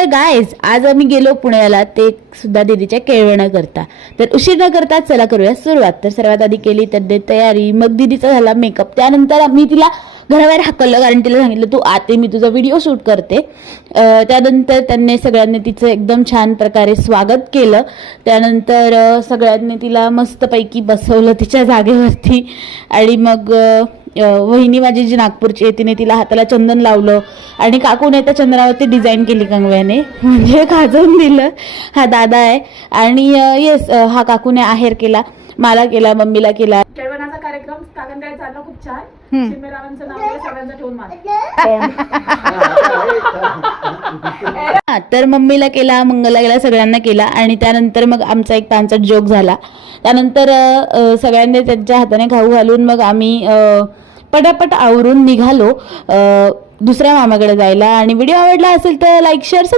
तर गाईज आज आम्ही गेलो पुण्याला ते सुद्धा दीदीच्या केळवणं करता. तर उशीर न करता चला करूया सुरुवात. तर सर्वात आधी केली तर तयारी, मग दीदीचा झाला मेकअप. त्यानंतर मी तिला घराबाहेर हाकललं कारण तिला सांगितलं तू आते मी तुझा व्हिडिओ शूट करते. त्यानंतर त्यांनी सगळ्यांनी तिचं एकदम छान प्रकारे स्वागत केलं. त्यानंतर सगळ्यांनी तिला मस्तपैकी बसवलं तिच्या जागेवरती आणि मग वहिनी माझी जी नागपूरची आहे तिने तिला हाताला चंदन लावलं आणि काकूने त्या चंदनावरती डिझाईन केली कंगव्याने, म्हणजे खाजवून दिलं. हा दादा आहे आणि येस हा काकूने आहेर केला, मला केला, मम्मीला केला. केळवणाचा कार्यक्रम काकणकडे चालला खूप छान. चिमेरावांचं नाव आहे सगळ्यांचं ठेवून तर मम्मीला केला, मंगलला केला, सगळ्यांना केला आणि त्यानंतर मग आमचा एक पांचट जोक झाला. त्यानंतर सगळ्यांनी त्यांच्या हाताने खाऊ घालून मग आम्ही पटापट आवरून निघालो दुसऱ्या मामाकडे जायला. आणि व्हिडिओ आवडला असेल तर लाईक शेअर